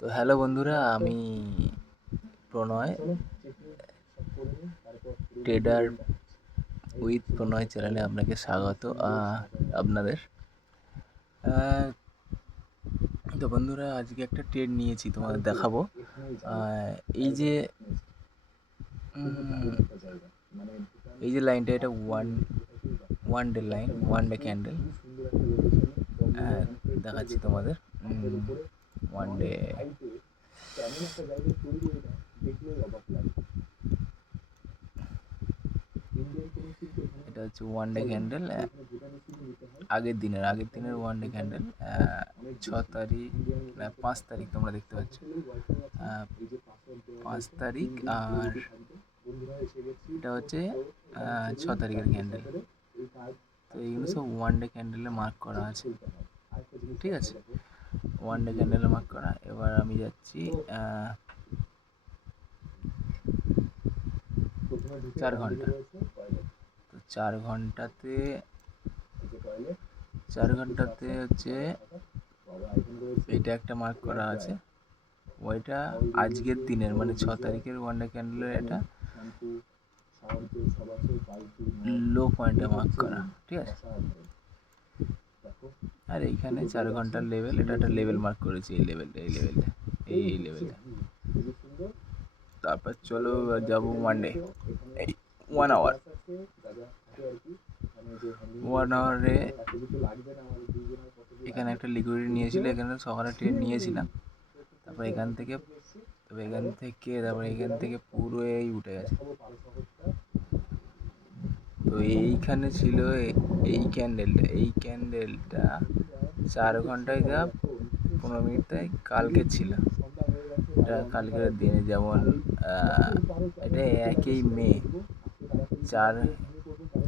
তো হ্যালো বন্ধুরা, আমি প্রণয়, ট্রেডার উইথ প্রণয় চ্যানেলে আপনাকে স্বাগত। আপনাদের তো বন্ধুরা, আজকে একটা ট্রেড নিয়েছি, তোমাদের দেখাবো। এই যে এই যে লাইনটা, এটা one day line, one day candle. দেখাচ্ছি তোমাদের ওয়ান ডে। এটা হচ্ছে ওয়ান ডে ক্যান্ডেল, আগের দিনের ওয়ান ডে ক্যান্ডেল। 6 তারিখ না 5 তারিখ, তোমরা দেখতে পাচ্ছ 5 তারিখ। আর এটা হচ্ছে 6 তারিখের ক্যান্ডেল। তো এইগুলো সব ওয়ান ডে ক্যান্ডেলে মার্ক করা আছে, ঠিক আছে? ওয়ান ডে ক্যান্ডেলে মার্ক করা। এবার আমি যাচ্ছি 4 ঘন্টা। তো 4 ঘন্টাতে হচ্ছে এটা একটা মার্ক করা আছে। ওইটা আজকের দিনের, মানে 6 তারিখের ওয়ান ডে ক্যান্ডেলের এটা লো পয়েন্টে মার্ক করা, ঠিক আছে? আর এইখানে 4 ঘন্টার লেভেল, এটা একটা লেভেল মার্ক করেছি, এই লেভেলটা, এই লেভেলটা। তারপর চলো যাবো ওয়ান ডে, এই 1 আওয়ার। 1 আওয়ারে এখানে একটা লিকুইডিটি নিয়েছিল, এখানে সকালে ট্রেড নিয়েছিলাম। তারপর এখান থেকে পুরো এই উঠে গেছে। তো এইখানে ছিল এই ক্যান্ডেলটা 4 ঘন্টায় যা 15 মিনিটে কালকে ছিল। এটা কালকের দিনে, যেমন এটা 1 মে,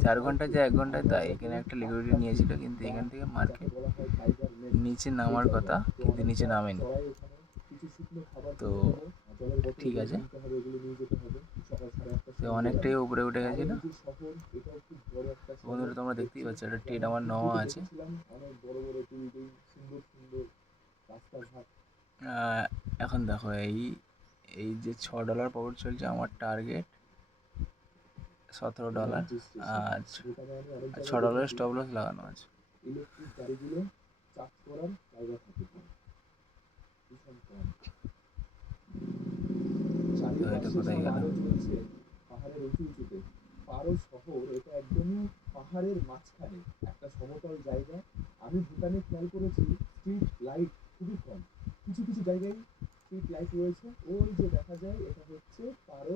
4 ঘন্টায় যা 1 ঘন্টায় তাই। এখানে একটা লিকুইডিটি নিয়েছিল, কিন্তু এখান থেকে মার্কেট নিচে নামার কথা, কিন্তু নিচে নামেনি। তো ঠিক আছে, তো অনেকটাই উপরে উঠে গেছিলো। বন্ধুরা, তোমরা দেখতেই পাচ্ছ, একটা ট্রেড আমার নেওয়া আছে। এখন দেখো, এই যে $6 প্রফিট চলছে, আমার টার্গেট $17। আর $6 স্টপ লস লাগানো আছে। তো এটা কোথায় গেল? পাহাড়ের উঁচু উঁচুতে পারো শহর, এটা একদমই পাহাড়ের মাঝখানে একটা সমতল জায়গা। আমি ভুটানে খেয়াল করেছি, স্ট্রিট লাইট খুবই কম, কিছু কিছু জায়গায় স্ট্রিট লাইট রয়েছে। ওই যে দেখা যায়, এটা হচ্ছে পারো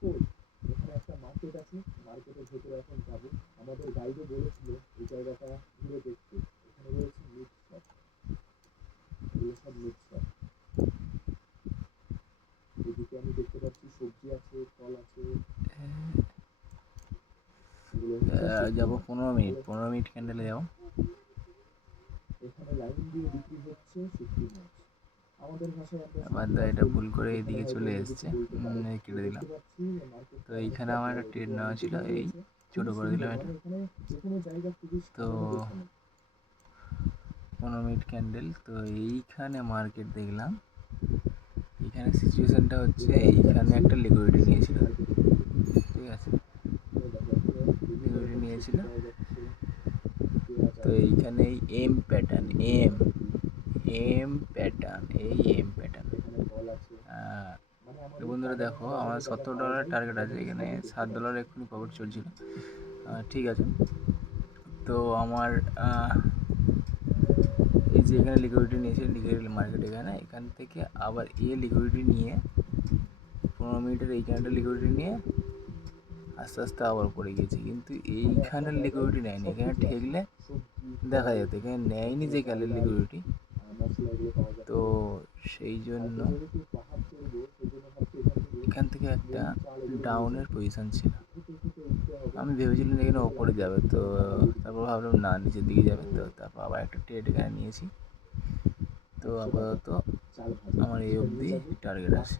পোর্ট। এখানে একটা মার্কেট আছে, মার্কেটের ভেতরে এখন যাবো। আমাদের গাইডে বলেছিল এই জায়গাটা ঘুরে দেখতে। এখানে রয়েছে মিট শপ, এগুলো সব মিট শপ। এদিকে আমি দেখতে পাচ্ছি সবজি আছে, ফল আছে। যাবো 15 মিনিট ক্যান্ডেলে যাবো। এখানে লাইন দিয়ে বিক্রি হচ্ছে শুটকি মাছ। আমাদের ভাষায় আমরা এটা ভুল করে এদিকে চলে এসছে, কেটে দিলাম। তো এইখানে আমার একটা ট্রেড নেওয়া ছিল, এই ছোট করে দিলাম এটা। তো 15 মিনিট ক্যান্ডেল। তো এইখানে মার্কেট দেখলাম, এইখানে সিচুয়েশনটা হচ্ছে, এইখানে একটা লিকুইডিটি নিয়েছিল, ঠিক আছে? লিকুইডিটি নিয়েছিল। তো এইখানে এই এম প্যাটার্ন, তো বন্ধুরা দেখো, আমার $17 টার্গেট আছে, এখানে $7 এক্ষুনি প্রফিট চলছিল, ঠিক আছে? তো আমার এই যে এখানে লিকুইডিটি নিয়েছে, লিকুইডিটি মার্কেট, এখান থেকে আবার লিকুইডিটি নিয়ে 15 মিনিটের এইখানটা লিকুইডিটি নিয়ে আস্তে আস্তে আবার পড়ে গিয়েছে। কিন্তু এইখানের লিকুইডিটি নেয়নি, এখানে ঠেকলে দেখা যেত, এখানে নেয়নি যে কালের লিকুইডিটি। তো সেই জন্য এখান থেকে একটা ডাউনের পজিশন ছিল। আমি ভেবেছিলাম এখানে ওপরে যাবে, তো তারপর ভাবলাম না, নিচের দিকে যাবে। তো তারপর আবার একটা ট্রেড এখানে নিয়েছি। তো আপাতত আমার এই অবধি টার্গেট আছে।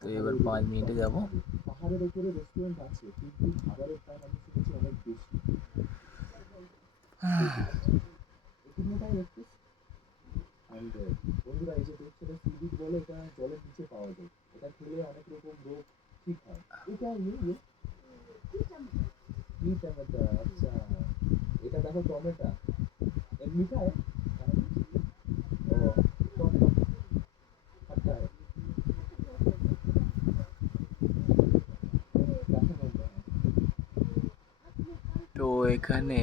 তো এবার 5 মিনিটে যাবো। পাহাড়ের উপরে রেস্টুরেন্ট আছে, কিন্তু খাবারের দাম আমি শুনেছি অনেক বেশি। অ্যান্ড বন্ধুরা এই যে দেখছো এটা সিভিড বলে, এটা জলের নিচে পাওয়া যায়। এটা খেলে অনেক রকম রোগ ঠিক হয়। এটা কি টমেটো? আচ্ছা, এটা দেখো টমেটো মিঠা है खाना ओ कौन कौन खट्टा है कैसा बनता है তো এখানে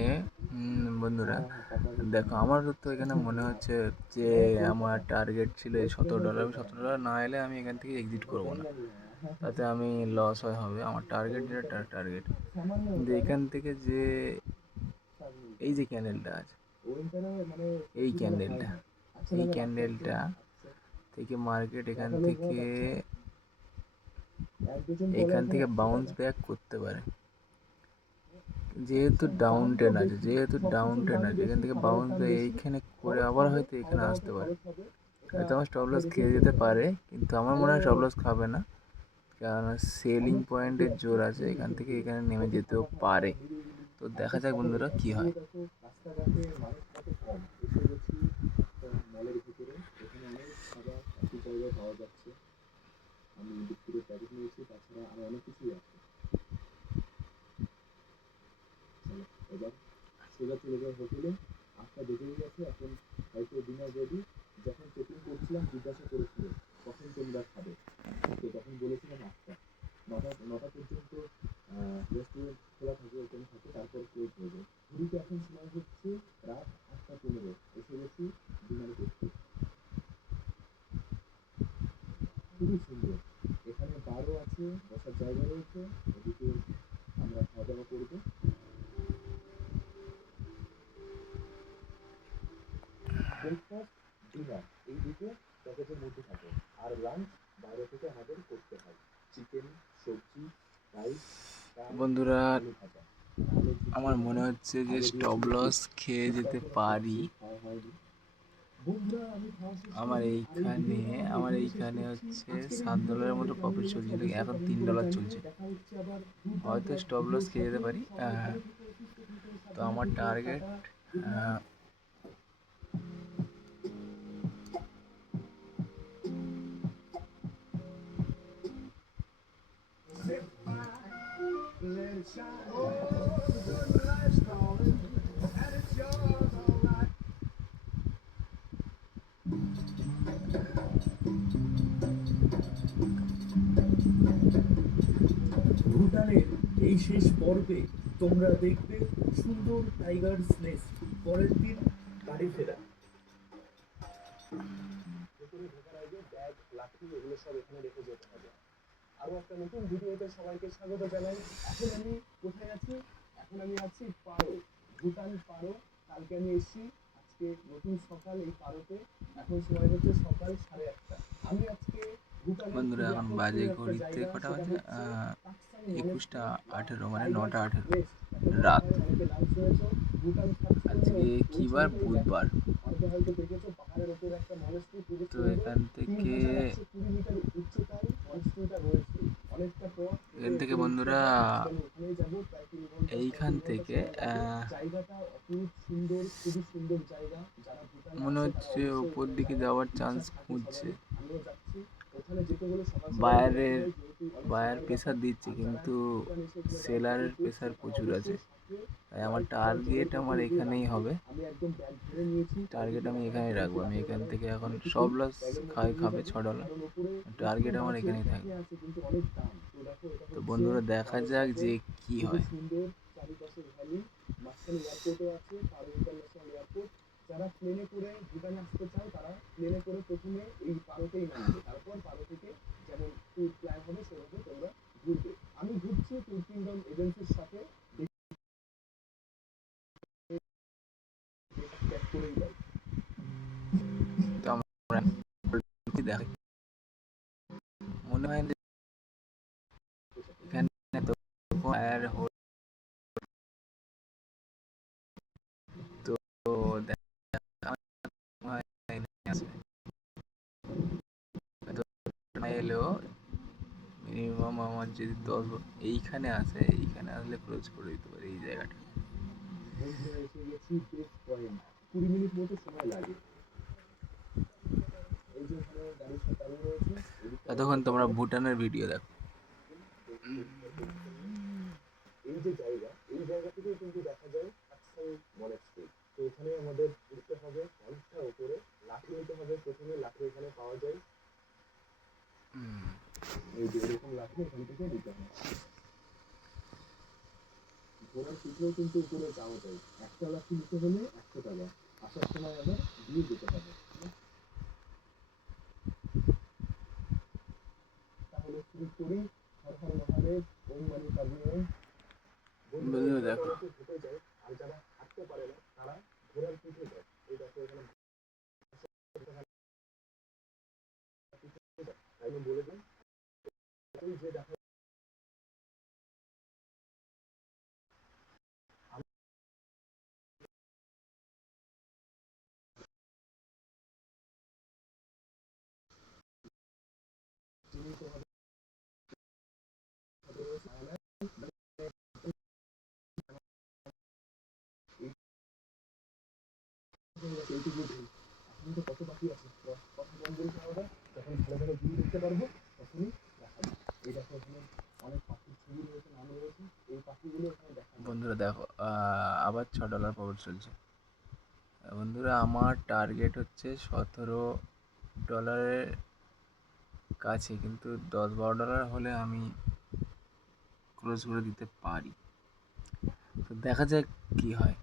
বন্ধুরা हाँ हाँ पता है দেখো, আমার তো এখানে মনে হচ্ছে যে আমার টার্গেট ছিল এই $17। আমি $17 না এলে আমি এখান থেকে এক্সিট করবো না, महंगा नहीं है তাতে আমি লস হবে। আমার টার্গেট যেটা টার্গেট, सामान्य কিন্তু होता है ना এখান থেকে যে सब मिलता এই है যে ক্যান্ডেলটা আছে, ওইখানে মানে এই সবজি গুলো হয় ক্যান্ডেলটা না আচ্ছা এই लगा रास्ता ক্যান্ডেলটা अच्छा থেকে মার্কেট এখান দেখা লোক বহুত থেকে আচ্ছা এক দুজন বলে এখান এখন থেকে 100 বাউন্স টাকা ব্যাক করতে পারে। যেহেতু আচ্ছা ডাউন দাম তো ট্রেন আছে, বেশি যেহেতু ডাউন সবকিছুর ট্রেন দাম আছে, এখান বেশি থেকে খাবারের বাউন্স দাম ব্যাক বেশি এইখানে করে খরচ আবার হবে হয়তো খাওয়া এখানে আসতে দাওয়াতে পারে। খরচ হবে এটা হয়তো আমার স্টপ লস মাথায় রেখে খেয়ে যেতে চলতে হবে পারে, কিন্তু আমার মনে হ্যালো হয় স্টপ লস খাবে না, কারণ সেলিং অনেক খাদ্য পয়েন্টের আছে জোর আছে, কিন্তু এখান থেকে কিন্তু এখানে নেমে কত যেতেও সাদা সাদা পারে। নিরিবিলি তো একটা দেখা যাক শহর বন্ধুরা এটা কি তবুও হয়। দেখো রাস্তাঘাটে মানুষ কত কম এসে গেছি একটা মলের ভিতরে এখানে অনেক খাবার একই জায়গায় পাওয়া যাচ্ছে আমি বিস্কুটের প্যাকেট নিয়েছি তাছাড়া আরো অনেক কিছুই আছে চলো এবার সোজা চলে যাই হোটেলে 8টা বেজেই গেছে এখন হয়তো ডিনার রেডি যখন চেকিং করছিলাম জিজ্ঞাসা করেছিল কখন তোমরা খাবে তো তখন বলেছিলাম 8টা 9টা পর্যন্ত রেস্টুরেন্ট খোলা থাকে ওপেন থাকে তারপর ক্লোজ হয়ে যায় ঘুরিতে এখন সময় হচ্ছে রাত 8টা 15 এসে গেছি ডিনার করতে খুবই সুন্দর এখানে বারও আছে বসার জায়গা রয়েছে এদিকে আমরা খাওয়া দাওয়া করবো ব্রেকফাস্ট ডিনার এই দুটো প্যাকেজের মধ্যে থাকে আর লাঞ্চ বাইরে থেকে আমাদের করতে হয় চিকেন সবজি রাইস ডাল বন্ধুরা, আলু ভাজা আলু আমার ঝুঁকিয়ে মনে খাবার হচ্ছে যে আগে স্টপ দিয়েছিল লস চিপস খেয়ে চিপসটা যেতে এখনো পারি। খাচ্ছি খাওয়া হয়নি বন্ধুরা আমি খাওয়া শেষ আমার করলাম আর এই এইখানে ভিডিওটা আমি আমার এখানেই শেষ এইখানে করছি হচ্ছে আজকের এই ভিডিও $7 তোমাদের মতো কেমন প্রফিট লেগেছে চলছিল, অবশ্যই এখন কমেন্ট করে $3 জানিও চলছে। দেখা হচ্ছে আবার দুর্দান্ত হয়তো এক স্টপ লস ভিডিওর খেয়ে সাথে যেতে পারি। সবাই ভালো থেকো সুস্থ থেকো তো সাবধানে আমার থেকো টার্গেট, টাটা গুড নাইট ভুটানের এই শেষ পর্বে তোমরা দেখবে সুন্দর টাইগার নেস্ট পরের দিন বাড়ি ফেরা ভেতরে ঢোকার আগে ব্যাগ লাঠি এগুলো সব এখানে রেখে যেতে হবে আরো একটা নতুন ভিডিওতে সবাইকে স্বাগত জানাই এখন আমি কোথায় আছি এখন আমি আছি পারো ভুটান পারো কালকে আমি এসেছি আজকে নতুন সকাল এই পারোতে এখন সময় হচ্ছে সকাল 8:30 আমি আজকে ভুটানের বন্ধুরা খুবই এখন বাজে আকর্ষণীয় একটা ঘড়িতে জায়গা কটা সেটা বাজে, হচ্ছে তাকসাং মনেস্ট্রি বা 21টা 18, মানে টাইগার 9টা 18 নেস্ট তাকে বলা রাত। হয় অনেকে নাম শুনেছো ভুটান থাকসাংয়ে আজকে কি বার? পৌঁছানোটাই দেখো বুধবার। অনেকে হয়তো দেখেছো পাহাড়ের ওপর একটা মনেস্ট্রি খুবই তো সুন্দর এখান থেকে 3120 মিটার উচ্চতায় মনেস্ট্রিটা রয়েছে অনেকটা পথ হেঁটে এখান থেকে উপরে উঠতে বন্ধুরা, হয় আজকে আমি ওখানেই যাবো প্রায় 3 ঘন্টা এইখান 3.5 ঘন্টা থেকে সময় লাগে জায়গাটা অপরূপ সুন্দর খুবই সুন্দর জায়গা যারা ভুটানে মনে আসছে তারা হচ্ছে অবশ্যই উপর ওখানে দিকে যাওয়ার যাওয়ার ইচ্ছা চান্স থাকে খুঁজছে। সবারই আমিও যাচ্ছি ওখানে যেতে হলে সকাল সকাল বেরোতে বায়ারের হয় যেহেতু অনেক বায়ার সময়ের ব্যাপার প্রেসার দিচ্ছে, আর যারা কিন্তু ভুটান এসে এখানে যারা প্ল্যান সেলারের করছো প্রেসার তারা প্রচুর আছে। অবশ্যই সাথে তাই আমার ড্রাই খাবার জলের টার্গেট আমার বোতল এগুলো এখানেই রাখবে হবে। আমি একদম ব্যাগ ভরে নিয়েছি টার্গেট চারিদিকে আমি রাখার এখানেই যেহেতু রাখবো। আমি রাতের এখান বেলায় থেকে এখন অনেক কিছু সব লস ব্যাগের মধ্যে নিয়ে খাবে যাবো $6। কারণ উপরে টার্গেট রেস্টুরেন্ট আমার আছে এখানেই ক্যাফে থাকবে। আছে কিন্তু অনেক দাম তো দেখো এটা তো হচ্ছে বন্ধুরা, দেখা পারো যাক শহর যে কি খুবই হয়। সুন্দর চারিপাশে ভ্যালি মাঝখানে এয়ারপোর্টও আছে পারো ইন্টারন্যাশনাল এয়ারপোর্ট যারা প্লেনে করে ভুটানে আসতে চাও তারা প্লেনে করে প্রথমে এই পারোতেই নামবে তারপর পারো থেকে যেমন ট্যুর প্ল্যান হবে সেভাবে তোমরা ঘুরবে আমি ঘুরছি ট্যুর কিংডম এজেন্সির সাথে ট্যাগ করেই দাও তো আমরা দেখ, মনে হয় যে এখানে তো ফায়ার তো দেখা হয় আছে। তো না এলেও মিনিমাম আমার যদি এইখানে আসে, এইখানে আসলে ক্লোজ করে দিতে পারি এই জায়গাটা। বন্ধুরা এসে গেছি বেস্ট পয়েন্ট 20 মিনিট মতো সময় লাগে ততক্ষণ তোমরা ভুটানের ভিডিও দেখো। এই যে জায়গা, এই জায়গা থেকেই কিন্তু দেখা যায় আকসাই মনাস্ট্রি। তো এখানে আমাদের উঠতে হবে অনেকটা উপরে, লাঠি নিতে হবে প্রথমে, লাঠি এখানে পাওয়া যায়, এই যে এরকম লাঠি এখান থেকে নিতে হবে। ঘোড়ার পিঠেও কিন্তু উপরে যাওয়া যায়, একটা লাঠি নিতে হলে 100 টাকা, আসার সময় আবার দিয়ে যেতে হবে। তাহলে শুরু করি। হর হর মহাদেব, ওম মানি পাবনে। বন্ধুরা দেখো, হেঁটে যায়, আর যারা হাঁটতে পারে না তারা ঘোড়ার পিঠে যায়। এই দেখো এখানে তাই আমি বলে দিই, এই যে দেখো চিহ্নিত হবে এইটুকু দিন। এখন তো কত বাকি আছে, কথা কম বলতে হবে, যখন ভালো ভালো ভিউ দেখতে পারবো তখনই দেখাবো। এই দেখো এখানে অনেক পাখির ছবি রয়েছে, নাম রয়েছে, এই পাখিগুলো এখানে দেখাবো। বন্ধুরা দেখো, আবার $6 পাওয়ার চলছে। বন্ধুরা আমার টার্গেট হচ্ছে $17 কাছে, কিন্তু $10-12 হলে আমি ক্লোজ করে দিতে পারি। তো দেখা যাক কি হয়।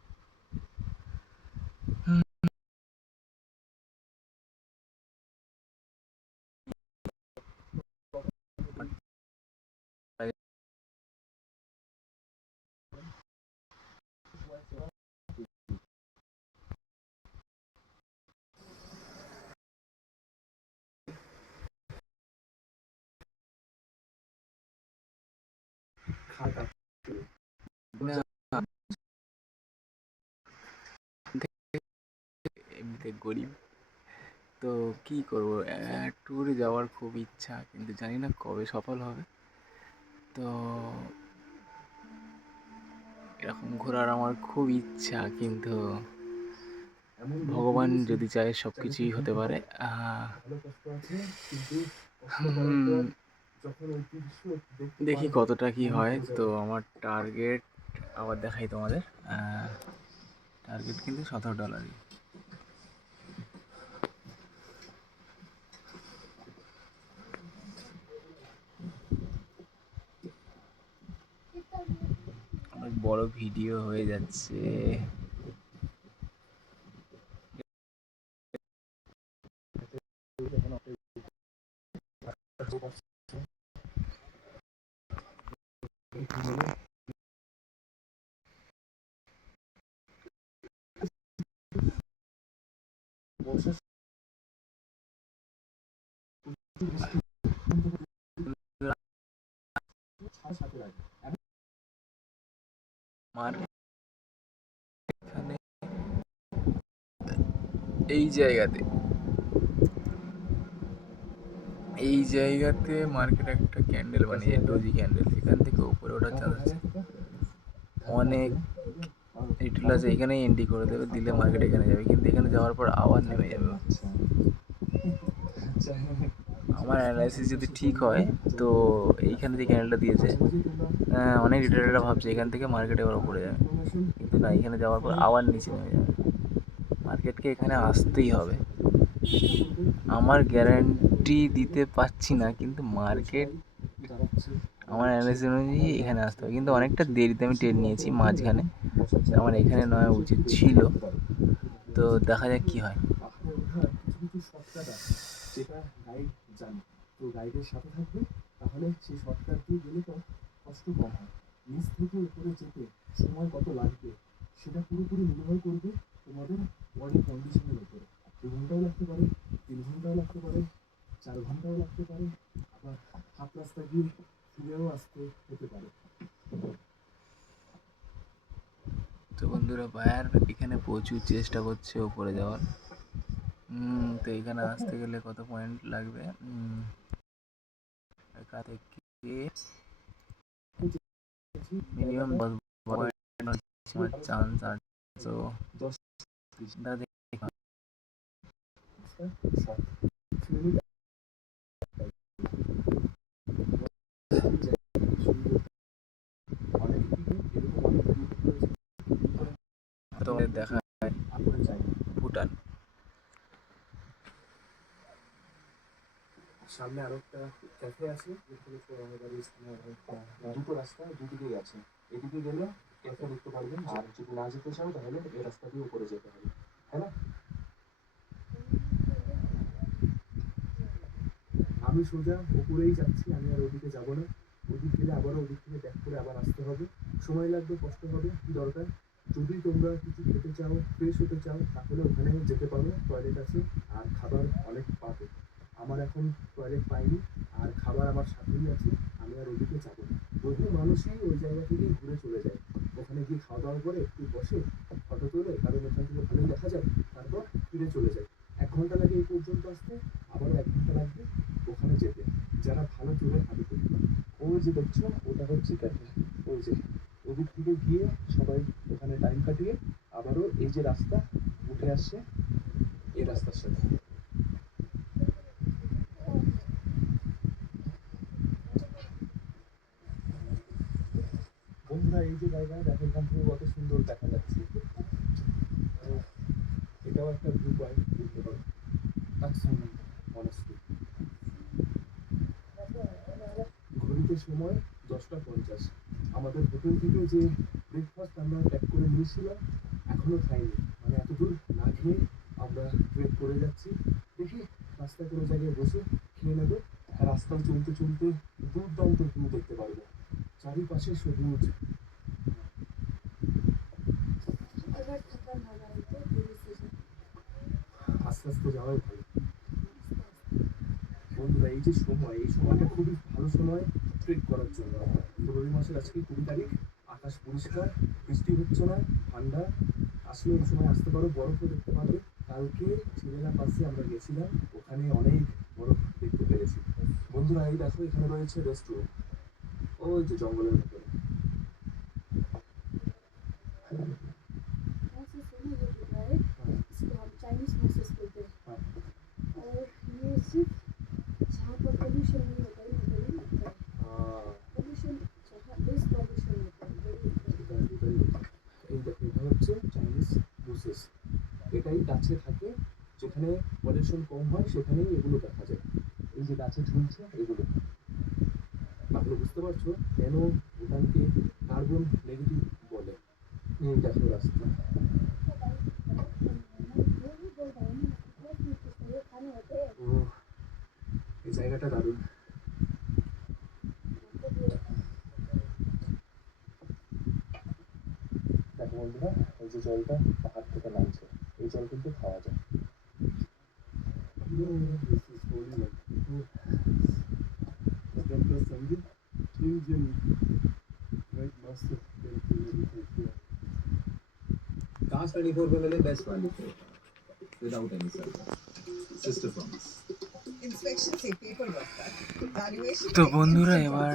খাতা এমনিতে গরিব, তো কি করব, ট্যুরে যাওয়ার খুব ইচ্ছা, কিন্তু জানি না কবে সফল হবে। তো এরকম ঘোরার আমার খুব ইচ্ছা, কিন্তু ভগবান যদি চায় সব কিছুই হতে পারে। ভালো কষ্ট আছে, কিন্তু কষ্ট করার পর যখন ওই দৃশ্য দেখতে দেখি পারবো, কতটা কি মন হয়। ভরে তো যাবে। আমার টার্গেট আবার দেখাই তোমাদের, টার্গেট কিন্তু $17। অনেক বড় ভিডিও হয়ে যাচ্ছে। আমার এখানে এই জায়গাতে মার্কেট একটা ক্যান্ডেল বানিয়েছে, ডোজি ক্যান্ডেল। এখান থেকে উপরে ওঠা চান্স আছে অনেক। রিটেল আছে, এখানেই এন্ট্রি করে দেবে, দিলে মার্কেট এখানে যাবে, কিন্তু এখানে যাওয়ার পর আবার নেমে যাবে। আমার অ্যানালাইসিস যদি ঠিক হয়, তো এইখানে যে ক্যান্ডেলটা দিয়েছে, অনেক রিটেলাররা ভাবছে এখান থেকে মার্কেট এবার উপরে যাবে, কিন্তু না, এখানে যাওয়ার পর আবার নিচে নেমে যাবে। মার্কেটকে এখানে আসতেই হবে। আমার গ্যারান্টি দিতে পারছি না, কিন্তু মার্কেট আমার অ্যানালাইসিস অনুযায়ী এখানে আসতে হবে, কিন্তু অনেকটা দেরিতে আমি ট্রেন নিয়েছি মাঝখানে, আমার এখানে নেওয়া উচিত ছিল। তো দেখা যাক কি হয়। কিছু শর্টকাট আছে যেটা গাইড জানে, তো গাইডের সাথে থাকবে, তাহলে সেই শর্টকাট দিয়ে গেলে তো কষ্ট কম হয়। নিচ থেকে উপরে যেতে সময় কত লাগবে সেটা পুরোপুরি নির্ভর করবে তোমাদের বডি কন্ডিশনের উপরে। 2 ঘন্টাও লাগতে পারে, 3 ঘন্টাও লাগতে পারে, 4 ঘন্টাও লাগতে পারে, আবার হাফ রাস্তা গিয়ে ফিরেও আসতে হতে পারে। তো বন্ধুরা, বায়ার এখানে প্রচুর চেষ্টা করছে উপরে যাওয়ার। তো এখানে আসতে গেলে কত পয়েন্ট লাগবে, এখান থেকে মিনিমাম 10 পয়েন্ট চান্স আছে। তো দেখা করে যাই। ভুটান। সামনে আরো একটা ক্যাফে আছে, যেখানে তো আমাদের বাড়ির সামনে আরো একটা, দুটো রাস্তা দুদিকেই আছে। এদিকে গেলে ক্যাফে দেখতে পারবেন, আর যদি না যেতে চাও তাহলে এই রাস্তা দিয়ে উপরে যেতে হবে, তাই না? আমি সোজা উপরেই যাচ্ছি, আমি আর ওদিকে যাবো না। ওদিক গেলে আবারও ওদিক থেকে ব্যাক করে আবার আসতে হবে, সময় লাগবে, কষ্ট হবে, কি দরকার? যদি তোমরা কিছু খেতে চাও, ফ্রেশ হতে চাও, তাহলে ওখানে যেতে পারো, টয়লেট আছে আর খাবার অনেক পাবে। আমার এখন টয়লেট পাইনি, আর খাবার আমার সাথেই আছে, আমি আর ওদিকে যাবো না। বহু মানুষই ওই জায়গা থেকেই ঘুরে চলে যায়, ওখানে গিয়ে খাওয়া দাওয়া করে একটু বসে ফটো তোলে, কারণ ওখান থেকে ভালোই দেখা যায়, তারপর ফিরে চলে যায়। 1 ঘন্টা লাগে এই পর্যন্ত আসতে, আবারও 1 ঘন্টা লাগবে ওখানে যেতে, যারা ভালো চলে হাঁটে করবে। ওই যে দেখছো, ওটা হচ্ছে ক্যাফে। ওই যে ওদিক থেকে গিয়ে সবাই ওখানে টাইম কাটিয়ে আবারও এই যে রাস্তা উঠে আসছে এই রাস্তার সাথে। বন্ধুরা, এই যে জায়গা দেখো, এখান থেকে কত সুন্দর দেখা যাচ্ছে। এটাও একটা ভিউ পয়েন্ট বলতে পারো, অনেস্টলি। ঘড়িতে সময় 10টা 50। আমাদের হোটেল থেকে যে ব্রেকফাস্ট আমরা প্যাক করে নিয়েছিলাম এখনো খাইনি, মানে এত দূর না খেয়ে আমরা ট্রেক করে যাচ্ছি। দেখি রাস্তায় কোনো জায়গায় বসে খেয়ে নেবো। আর রাস্তায় চলতে চলতে দুর্দান্ত ভিউ দেখতে পারবো, চারিপাশে সবুজ। अगर थका ना रहे तो धीरे से जाओ। আস্তে আস্তে যাওয়াই ভালো। বন্ধুরা, এই যে সময়, এই সময়টা খুবই ভালো সময় ট্রেক করার জন্য। ফেব্রুয়ারি মাসের আজকে 20 তারিখ, আকাশ পরিষ্কার, বৃষ্টি হচ্ছে না, ঠান্ডা। আসলে এই সময় আসতে পারো, বরফও দেখতে পাবে। কালকে চিলেরা পাশে আমরা গেছিলাম, ওখানে অনেক বরফ দেখতে পেরেছি। বন্ধুরা, এই দেখো এখানে রয়েছে রেস্টুরেন্ট, ওই যে জঙ্গলের ভিতরে। ऐसे सुनो ये जगह है, इसको हम चाइनीज मोसेस बोलते हैं। हाँ। और ये सिर्फ जहाँ पर पोल्यूशन नहीं होता है उधर ही होता है। पोल्यूशन जहाँ लेस पोल्यूशन होता है उधर ही होता है। এই দেখো, এটা হচ্ছে চাইনিজ প্রসেস। এটাই গাছে থাকে, যেখানে পলিউশন কম হয় সেখানেই এগুলো দেখা যায়। এই যে গাছে ঝুলছে এগুলো, তাহলে বুঝতে পারছো কেন ভুটানকে কার্বন নেগেটিভ বলে। এই দেখো রাস্তা। मैं वो ही बोल रहा हूँ ना, फ्रेश मिर्च से खाने होते हैं। ও, এই জায়গাটা দারুণ। मतलब ये দেখো বন্ধুরা, এই যে জলটা পাহাড় থেকে নামছে, এই জল কিন্তু খাওয়া যায়। Cars 24 पे मिले बेस्ट वाली थे without any surprise. Sister promise. Inspection से पेपर वर्क तक वैल्यूएशन তো से বন্ধুরা, instant এবার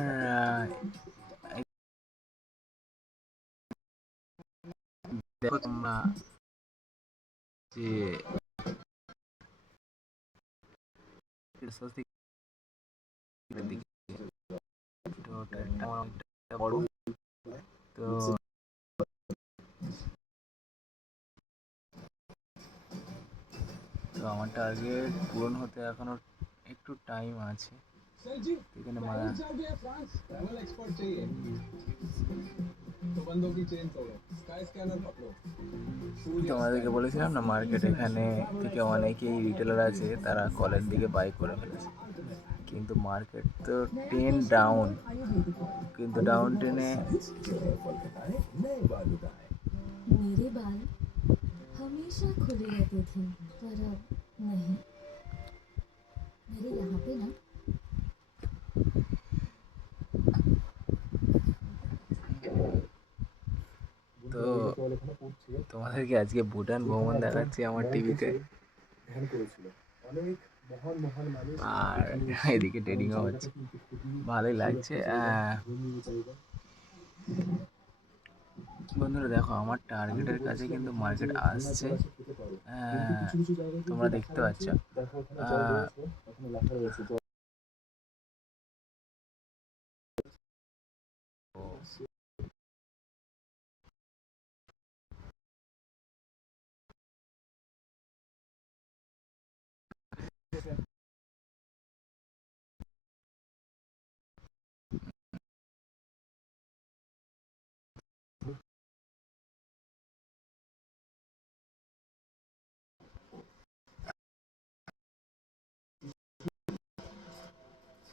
দেখো তোমরা যে দিকে তো ট্রেনটা আমার অনেকটা বড়, তো তো আমার টার্গেট পূরণ হতে এখনো একটু টাইম আছে। এখানে ट्रैवल एक्सपर्ट चाहिए तो बंदों की चेन तोड़ो, स्काई स्कैनर पकड़ो। তোমাদেরকে বলেছিলাম না, মার্কেট এখানে থেকে অনেকেই রিটেলার আছে, তারা কলের দিকে বাই করে ফেলেছে। কিন্তু মার্কেট তো 10 ডাউন, কিন্তু ডাউন টেনে मेरे बाल हमेशा खुले रहते थे पर अब नहीं। मेरे यहाँ पे ना তো তোমাদেরকে আজকে ভুটান ভ্রমণ দেখাচ্ছি আমার টিভিতে। ধ্যান করেছিল অনেক মহান মহান মানুষ, আর এদিকে ট্রেডিংও হচ্ছে, ভালোই লাগছে। বন্ধুরা দেখো, আমার টার্গেটের কাছে কিন্তু মার্কেট আসছে, তোমরা দেখতে পাচ্ছ।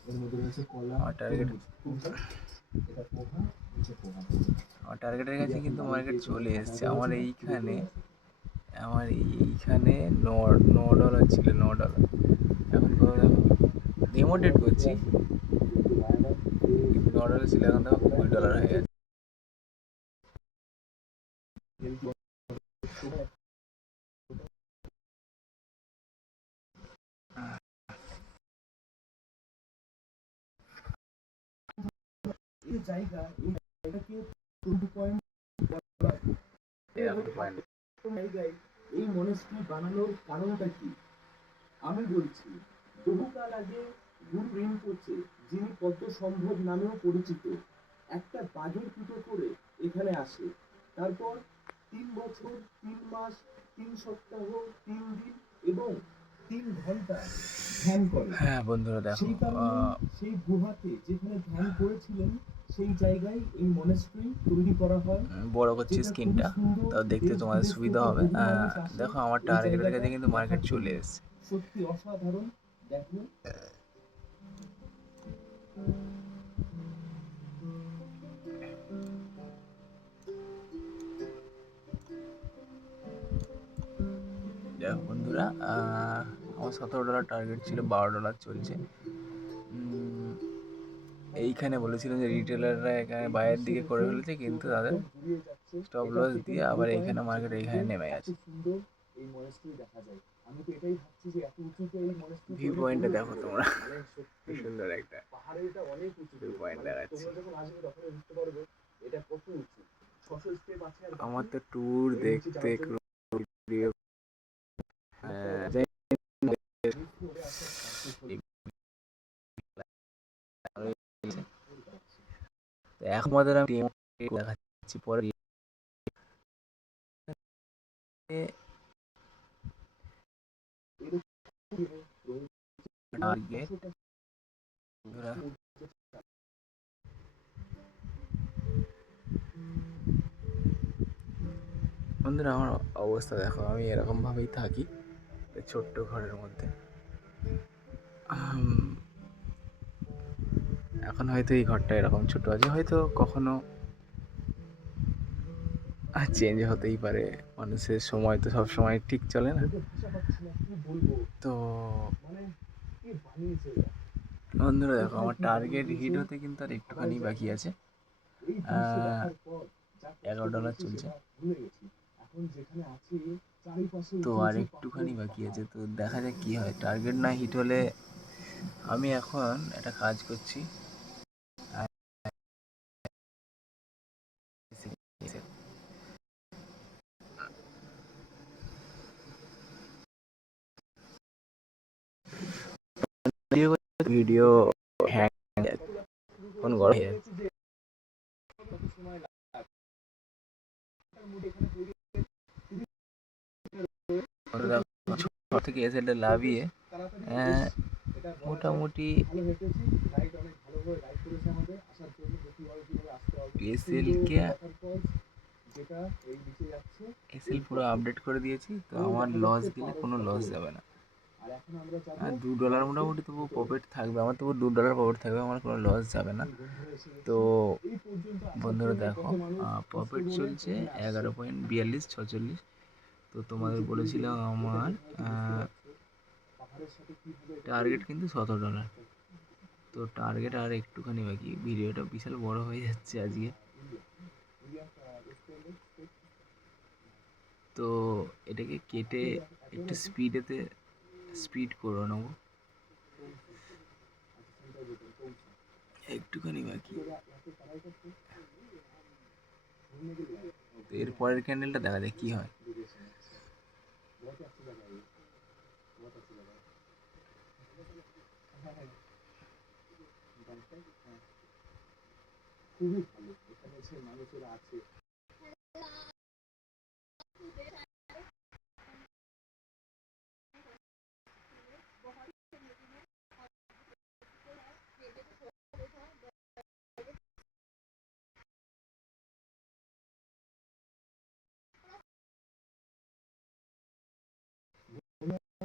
এর মধ্যে রয়েছে কলা, আমার টার্গেট কোনটা? এটা পোহা, নিচে পোহা। আমার টার্গেটের কাছে কিন্তু মার্কেট চলে এসেছে। আমার এইখানে $9 ছিল, $9। এখন কত দেখো, ডিমোটেড করছি, কিন্তু $9 ছিল, এখন দেখো $20 হয়ে গেছে। এই জায়গা, এই জায়গাকে টুরিং পয়েন্ট বলা হয়। এরকম point। জায়গায় এই মনেস্ট্রি বানানোর কারণটা কি? আমি বলছি, বহুকাল আগে গুরু রিনপোচে, যিনি পদ্মসম্ভব নামেও পরিচিত, একটা বাঘের পিঠে করে এখানে আসে। তারপর 3 বছর, 3 মাস, 3 সপ্তাহ, 3 দিন এবং 3 ঘন্টা ধ্যান করে। হ্যাঁ বন্ধুরা দেখো, সেই কারণে সেই গুহাতে যেখানে ধ্যান করেছিলেন সেই জায়গায় এই মনেস্ট্রি তৈরি করা হয়। বড় করছি স্ক্রিনটা, তাও দেখতে তোমাদের সুবিধা হবে। দেখো আমার টার্গেটের কাছে কিন্তু মার্কেট চলে এসেছে। সত্যি অসাধারণ। দেখো দেখো বন্ধুরা, আমার $17 টার্গেট ছিল, $12 চলছে। এইখানে বলেছিলাম যে রিটেলাররা এখানে বাইরের দিকে করে ফেলেছে, কিন্তু তাদের স্টপ লস দিয়ে আবার এইখানে মার্কেট এইখানে নেমে গেছে। সুন্দর এই মনেস্ট্রি দেখা যায়। আমি তো এটাই ভাবছি যে এত উঁচুতে এই মনেস্ট্রি ভিউ পয়েন্টটা দেখো তোমরা, মানে সত্যি সুন্দর একটা পাহাড়েটা অনেক উঁচু ভিউ পয়েন্ট দেখাচ্ছি। তোমরা যখন আসবে তখন বুঝতে পারবে এটা কত উঁচু। 600 স্টেপ আছে আর আমার তো ট্যুর দেখতে একটু প্রিয়। যাই এখন আমাদের আমি দেখাচ্ছি পরে টার্গেট। বন্ধুরা আমার অবস্থা দেখো, আমি এরকমভাবেই থাকি ছোট্ট ঘরের মধ্যে। এখন হয়তো এই ঘরটা এরকম ছোট আছে, হয়তো কখনো চেঞ্জ হতেই পারে। মানুষের সময় তো সব সময় ঠিক চলে না। তো বন্ধুরা দেখো, আমার টার্গেট হিট হতে কিন্তু আর একটুখানি বাকি আছে। $11 চলছে, তো আর একটুখানি বাকি আছে। তো দেখা যাক কি হয়। টার্গেট না হিট হলে আমি এখন একটা কাজ করছি, ভিডিও হ্যাং ফোন গরম হয়ে যাচ্ছে। ঘর থেকে এসেলটা লাভিয়ে মোটামুটি এসএল পুরো আপডেট করে দিয়েছি। তো আমার লস গেলে কোনো লস যাবে না। $2 মোটামুটি তবু প্রফিট থাকবে, আমার তবু $2 প্রফিট থাকবে, আমার কোনো লস যাবে না। তো বন্ধুরা দেখো, প্রফিট চলছে 11.4246। তো তোমাদের বলেছিলাম আমার টার্গেট কিন্তু $17। তো টার্গেট আর একটুখানি বাকি। ভিডিওটা বিশাল বড় হয়ে যাচ্ছে আজকে, তো এটাকে কেটে একটু স্পিড করে নেবো। একটুখানি বাকি। তো এর পরের ক্যান্ডেলটা দেখা যায় কি হয়। খুবই ভালো এখানে যে মানুষেরা আছে।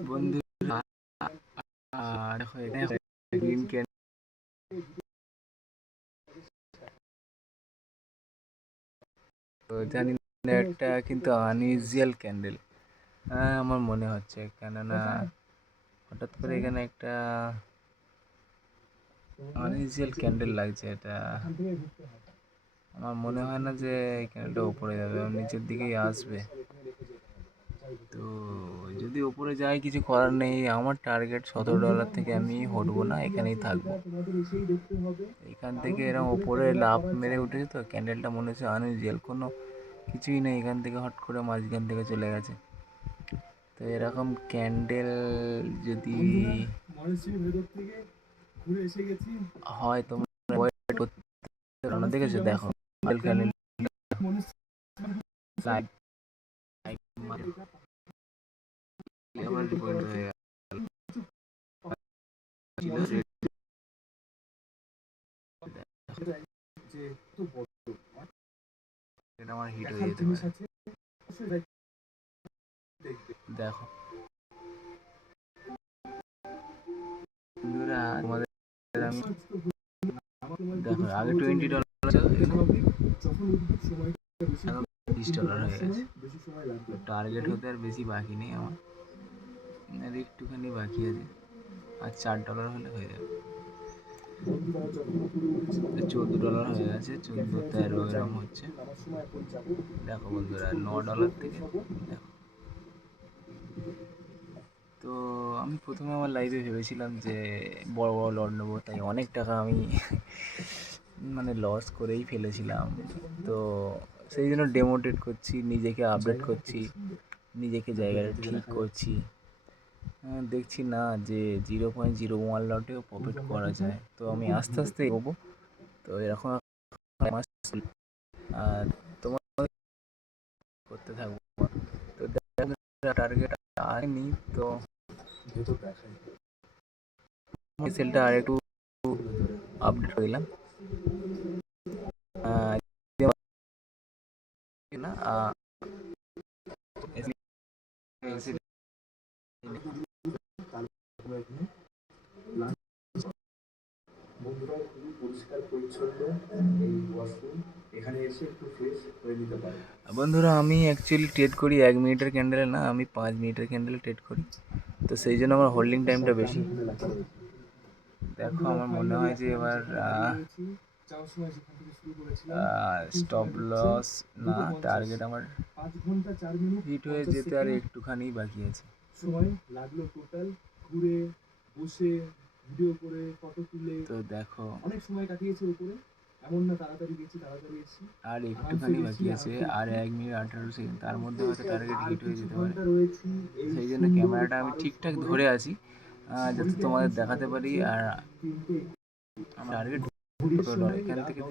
বন্ধুরা দেখো, এখানে গ্রিন তো জানি না, একটা কিন্তু আনইউজুয়াল ক্যান্ডেল আমার মনে হচ্ছে, কেননা হঠাৎ করে এখানে একটা আনইউজুয়াল ক্যান্ডেল লাগছে। এটা আমার মনে হয় না যে এই ক্যান্ডেলটা উপরে যাবে, নিচের দিকেই আসবে। তো যদি উপরে যায় কিছু করার নেই, আমার টার্গেট $17 থেকে আমি হটবো না, এখানেই থাকবো। এখান থেকে এরকম উপরে লাফ মেরে উঠেছে, তো ক্যান্ডেলটা মনে হচ্ছে আনইউজুয়াল, কোনো কিছুই নেই, এখান থেকে হট করে মাঝখান থেকে চলে গেছে। তো এরকম ক্যান্ডেল যদি হয় তোমরা avoid করতে পারো না, দেখেছো? দেখো ক্যান্ডেল আবার রিপোর্ট হয়ে গেল। এটা আমার হিট হয়ে যেতে পারে। দেখো বন্ধুরা, তোমাদের আমি দেখো আগে $20 ছিল, এখন $20 হয়ে গেছে। টার্গেট হতে আর বেশি বাকি নেই আমার, আর একটুখানি বাকি আছে, আর $4 হলে হয়ে যাবে। $14 হয়ে গেছে, 14, 13 এরকম হচ্ছে। দেখো বন্ধুরা, $9 থেকে দেখো। তো আমি প্রথমে আমার লাইফে ভেবেছিলাম যে বড় বড় লট নেবো, তাই অনেক টাকা আমি মানে লস করেই ফেলেছিলাম। তো সেই জন্য ডেমোটেট করছি, নিজেকে আপডেট করছি, নিজেকে জায়গাটা ঠিক করছি। দেখছি না যে 0.01 লটেও প্রফিট করা যায়। তো আমি আস্তে আস্তে এগোবো। তো এরকম মাস আর তোমার করতে থাকবো। তো টার্গেট আসেনি, তো সেলটা আর একটু আপডেট করে দিলাম না। বন্ধুরা খুবই পরিষ্কার পরিচ্ছন্ন এই ওয়াশরুম, এখানে এসে একটু ফ্রেশ হয়ে নিতে পারে। বন্ধুরা, আমি অ্যাকচুয়ালি ট্রেড করি 1 মিনিটের ক্যান্ডেলে না, আমি 5 মিনিটের ক্যান্ডেলে ট্রেড করি। তো সেই জন্য আমার হোল্ডিং টাইমটা বেশি। দেখো আমার মনে হয় যে এবার স্টপ লস না, টার্গেট আমার 5 ঘন্টা 4 মিনিট হিট হয়ে যেতে আর একটুখানি বাকি আছে। সময় লাগলো টোটাল, ঘুরে বসে ভিডিও করে ফটো তুলে। তো দেখো অনেক সময় কাটিয়েছে উপরে, এমন না তাড়াতাড়ি গেছি তাড়াতাড়ি এসেছি। আর একটুখানি বাকি আছে, আর 1 মিনিট 18 সেকেন্ড, তার মধ্যে হয়তো টার্গেট হিট হয়ে যেতে পারে। সেই জন্য ক্যামেরাটা আমি ঠিকঠাক ধরে আছি, যাতে তোমাদের দেখাতে পারি। আর আমার টার্গেট এখান থেকে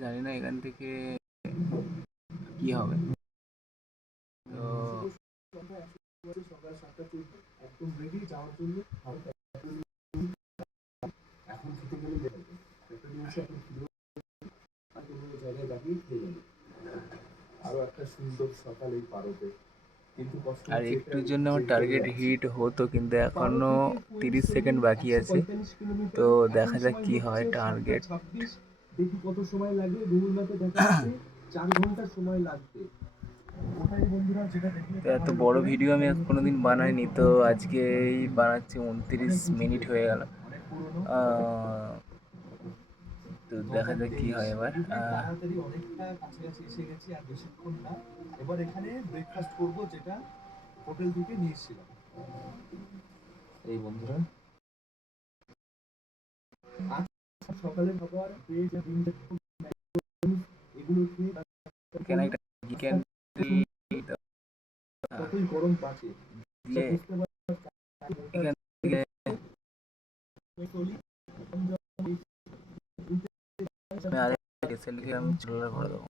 জানি না এখান থেকে কি হবে। তো সকাল 7টা একদম রেডি যাওয়ার জন্য। এখন খেতে গেলে একটা জিনিস জায়গায় দাঁড়িয়ে খেয়ে যাবে। আরো একটা সুন্দর সকাল এই পারতে, কিন্তু আর একটুর জন্য আমার টার্গেট হিট হতো, কিন্তু এখনো 30 সেকেন্ড বাকি আছে। তো দেখা যাক কি হয়। টার্গেট দেখি কত সময় লাগে, গুগল ম্যাপে দেখা যাচ্ছে 4 ঘন্টা সময় লাগবে। ওটাই বন্ধুরা যেটা দেখলে এত বড় ভিডিও আমি কোনোদিন বানাইনি, তো আজকেই বানাচ্ছি। 29 মিনিট হয়ে গেল। তো দেখা যাক কি হয় এবার। তাড়াতাড়ি অনেকটা কাছাকাছি এসে গেছি, আর বেশিক্ষণ না। এবার এখানে ব্রেকফাস্ট করব, যেটা হোটেল থেকে নিয়েছিলাম। এই বন্ধুরা সকালে খাবার পেয়ে যা এগুলো খেয়ে কতই গরম বাঁচে এখান থেকে আমি আরেকটা সেলফি আমি চলে করে দেবো।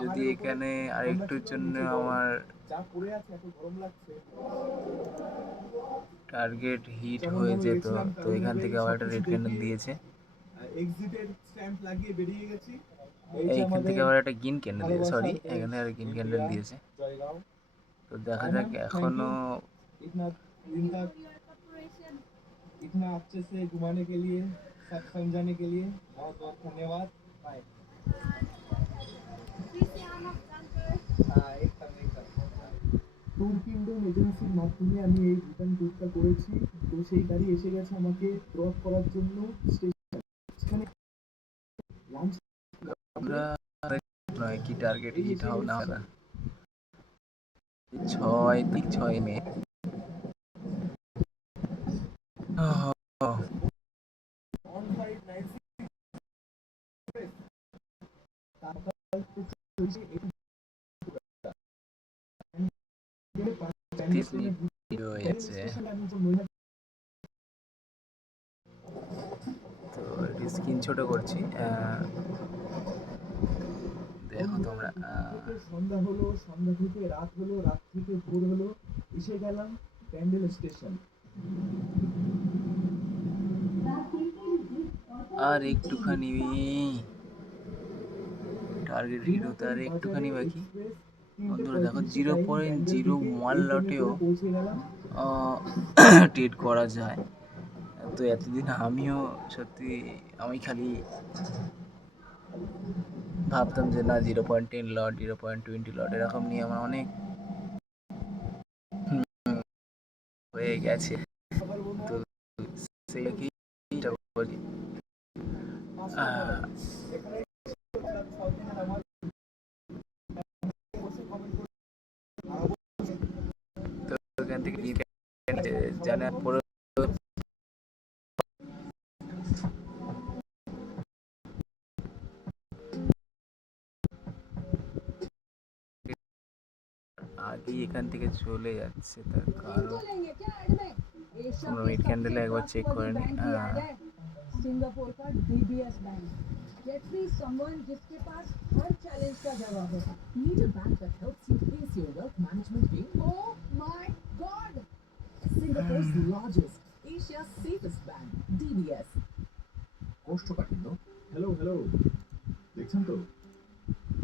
যদি এখানে আরেকটুর জন্য আমার যা পড়ে আছে এত গরম লাগছে। টার্গেট হিট যেমন হয়ে ধরো যেত, গেছিলাম তো এখান থেকে আবার একটা রেড ক্যান্ডেল দিয়েছে, এক্সিটের স্ট্যাম্প লাগিয়ে বেরিয়ে গেছি। এই যে এইখান আমাদের থেকে আবার একটা গ্রিন ক্যান্ডেল দিয়েছে, সরি ভালোবাসার এখানে আর গ্রিন ক্যান্ডেল ইন্ডিয়া, দিয়েছে। জয়গাঁও। তো দেখা Anna, যাক thank এখনো you. इतना दिन तक इतना अच्छे से घुमाने के लिए, सब समझाने के लिए बहुत बहुत धन्यवाद। बाय। ট্যুর কিংডম এজেন্সির মাধ্যমে আমি এই ভুটান ট্যুরটা করেছি। তো সেই গাড়ি এসে গেছে আমাকে ড্রপ করার জন্য স্টেশনে। লাঞ্চ আমরা নয় কি টার্গেট হিট হবে না হবে না। 6 মে অন সাইড 30 হয়েছে, তো এটি স্ক্রিন ছোট করছি, দেখো তোমরা। সন্ধ্যা হলো, সন্ধ্যা থেকে রাত হলো, রাত থেকে ভোর হলো, এসে গেলাম প্যান্ডেল স্টেশন। আর একটুখানি টার্গেট হিট হতে আর একটুখানি বাকি। বন্ধুরা দেখো 0.01 লটেও ট্রেড করা যায়। তো এতদিন আমিও সত্যি আমি খালি ভাবতাম যে না 0.10 লট 0.20 লট এরকম নিয়ে আমার অনেক হয়ে গেছে। তো সেইটাকেই বলি। তো এখান থেকে জানার পরে আগেই এখান থেকে চলে যাচ্ছে, তার কারণ তোমরা মিড ক্যান্ডেলে একবার চেক করে নি। सिंगापुर का DBS bank. Get me someone जिसके पास हर चैलेंज का जवाब है। Need a bank that helps you face your wealth management game? Oh my God! Singapore's largest, Asia's safest bank, DBS. কোষ্ঠকাঠিন্য। হ্যালো হ্যালো, দেখছেন তো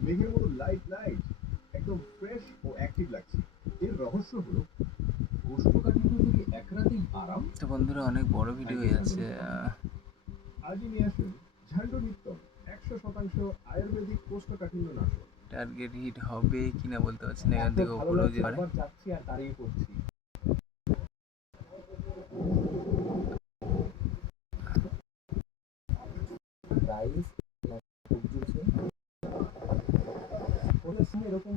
মেঘের মতো লাইট লাইট, একদম ফ্রেশ ও অ্যাক্টিভ লাগছে। এর রহস্য হলো কোষ্ঠকাঠিন্য থেকে এক রাতেই আরাম। তো বন্ধুরা অনেক বড় ভিডিও হয়ে যাচ্ছে। আজই নিয়ে আসুন ঝান্ডু নিত্যম 100% আয়ুর্বেদিক কোষ্ঠকাঠিন্য নাশক। টার্গেট হিট হবে কিনা বলতে পারছি না, এখান থেকে উপরেও যেতে পারে। যাচ্ছি আর দাঁড়িয়ে পড়ছি। রাইস ঝুলছে ওদের সঙ্গে এরকম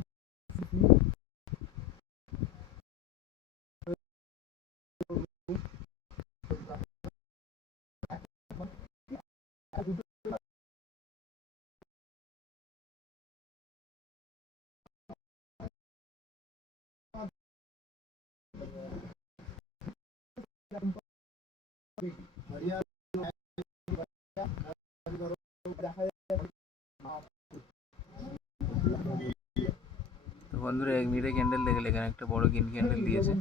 তো বন্ধুরা 1 মিনিটে ক্যান্ডেল দেখলে এখানে একটা বড় গ্রিন ক্যান্ডেল দিয়েছে।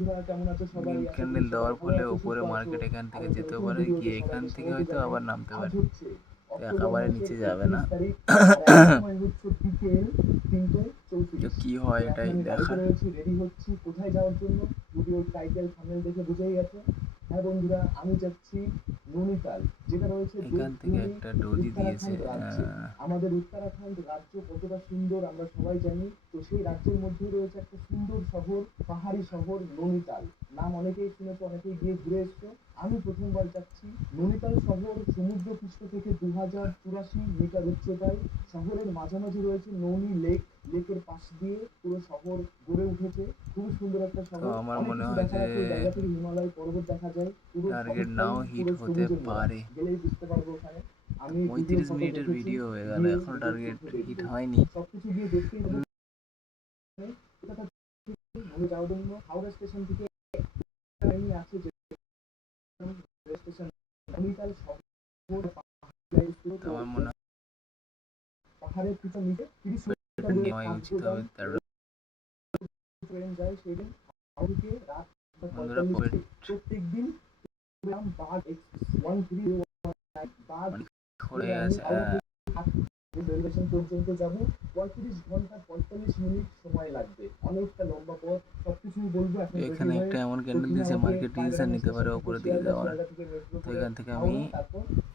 গ্রিন ক্যান্ডেল দেওয়ার ফলে উপরে মার্কেট এখান থেকে যেতেও পারে, গিয়ে এখান থেকে হয়তো আবার নামতে পারে, তো একেবারে নিচে যাবে না। তো কি হয় এটাই দেখার। রেডি হচ্ছি কোথায় যাওয়ার জন্য, ভিডিওর টাইটেল থাম্বনেল দেখে বুঝেই গেছে। হ্যাঁ বন্ধুরা, আমি যাচ্ছি নৈনিতাল, যেটা রয়েছে এখান থেকে একটা ডোজি দিয়েছে। আমাদের উত্তরাখণ্ড রাজ্য কতটা সুন্দর আমরা সবাই জানি। তো সেই রাজ্যের মধ্যে রয়েছে একটা সুন্দর শহর, পাহাড়ি শহর নৈনিতাল। নাম অনেকেই শুনেছো, অনেকেই গিয়ে ঘুরে এসছো। আমি প্রথমবার যাচ্ছি। নৈনিতাল শহর সমুদ্র পৃষ্ঠ থেকে 2084 মিটার উচ্চতায়। শহরের মাঝামাঝি রয়েছে নৌনি লেক, লেকের পাশ দিয়ে পুরো শহর গড়ে উঠেছে। খুবই সুন্দর একটা শহর। তো আমার মনে হয় যে জায়গা থেকে হিমালয় পর্বত দেখা যায়। পুরো টার্গেট নাও হিট হতে পারে। গেলেই বুঝতে পারবো ওখানে। আমি 35 মিনিটের ভিডিও হয়ে গেল, এখনো টার্গেট হিট হয়নি। সবকিছু গিয়ে দেখতেই হবে। আমি যাওয়ার জন্য হাওড়া স্টেশন থেকে ট্রেনই আছে যে স্টেশন নৈনিতাল শহর। তো আমার মনে হয় পাহাড়ের কিছু নিচে 30 নেওয়াই উচিত হবে। তারপরে ট্রেন যায় সেই দিন হাওড়া থেকে রাত বন্ধুরা পকেট প্রত্যেক দিন বাঘ এক্সপ্রেস 1301 বাঘ হয়ে গেছে। রেলওয়ে স্টেশন পর্যন্ত যাব 35 ঘন্টা 45 মিনিট সময় লাগবে, অনেকটা লম্বা পথ। সবকিছুই বলবো এখন এখানে একটা এমন ক্যান্ডেল দিয়েছে মার্কেট ডিসিশন নিতে পারে ওপরে দিকে যাওয়ার। তো এখান থেকে আমি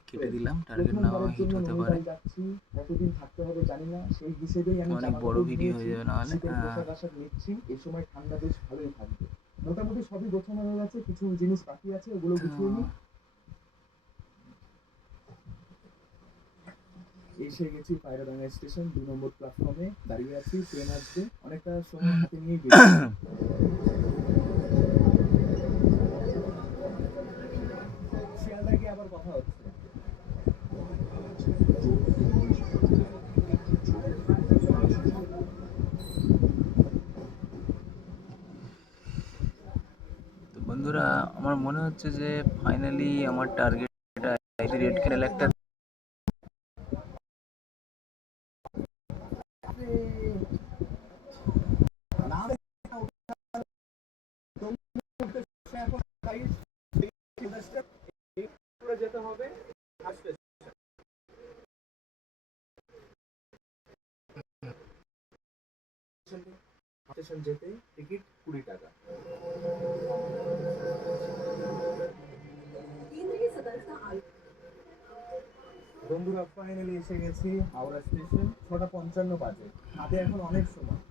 কেটে দিলাম, টার্গেট নাও হিট হতে পারে। যাচ্ছি কতদিন থাকতে হবে জানি না, সেই হিসেবেই আমি অনেক বড় ভিডিও হয়ে যাবে না হলে। শীতের পোশাক আশাক নিচ্ছি, এই সময় ঠান্ডা বেশ ভালোই থাকবে। মোটামুটি সবই গোছানো হয়ে গেছে, কিছু জিনিস বাকি আছে ওগুলো গুছিয়ে নিই। এসে গেছি পায়রাডাঙ্গা স্টেশন 2 নম্বর প্ল্যাটফর্মে দাঁড়িয়ে আছি, ট্রেন আসবে, অনেকটা সময় হাতে নিয়ে গেছি। শিয়ালদা গিয়ে আবার কথা হচ্ছে। তো বন্ধুরা আমার মনে হচ্ছে যে ফাইনালি আমার টার্গেটটা রেড ক্যানেল একটা যেতে হবে স্টেশন যেতে টিকিট 20 টাকা। বন্ধুরা ফাইনালি এসে গেছি হাওড়া স্টেশন, 6:55 বাজে, হাতে এখন অনেক সময়।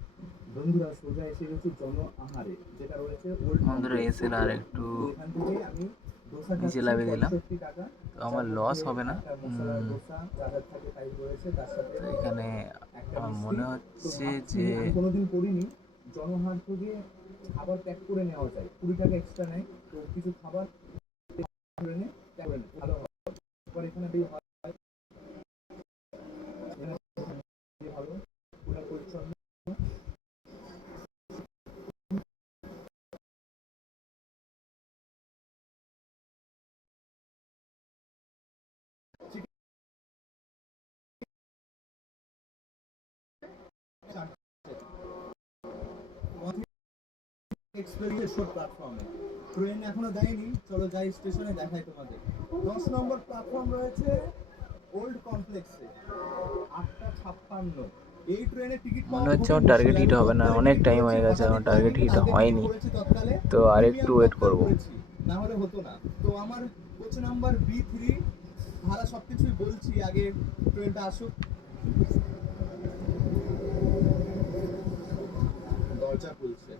বন্ধুরা সোজা এসে গেছি জন আহারে, যেটা রয়েছে ওল্ড বন্ধুরা এসে আর একটু এখান থেকে আমি দোসা নিচে খাচ্ছি লাভিয়ে দিলাম। 65 টাকা। তো আমার লস হবে না। একটা মশলা দোসা যাদের থাকে তাই রয়েছে, তার সাথে তো এখানে একটা আমার মিষ্টি। মনে তো হচ্ছে ভাবছি, যে আমি কোনোদিন করিনি, জনহাট থেকে খাবার প্যাক করে নেওয়া যায়, 20 টাকা এক্সট্রা নেয়, তো কিছু খাবার করে নে, প্যাক করে নে, ভালো হয়। এবার এখানে দিয়ে হয় ভালো, পুরো পরিচ্ছন্ন। এক্সপ্রেস প্ল্যাটফর্মে ট্রেন এখনো দেয়নি, চলো যাই স্টেশনে দেখাই তোমাদের। 10 নম্বর প্ল্যাটফর্ম রয়েছে ওল্ড কমপ্লেক্সে, 8:56। এই ট্রেনের টিকিট মনে হচ্ছে আমার টার্গেট হিট হবে না, অনেক টাইম হয়ে গেছে, আমার টার্গেট হিট হয়নি। তো আরেকটু ওয়েট করব। না হলে হতো না। তো আমার কোচ নাম্বার B3, ভাড়া সবকিছুই বলছি, আগে ট্রেনটা আসুক। দরজা খুলছে,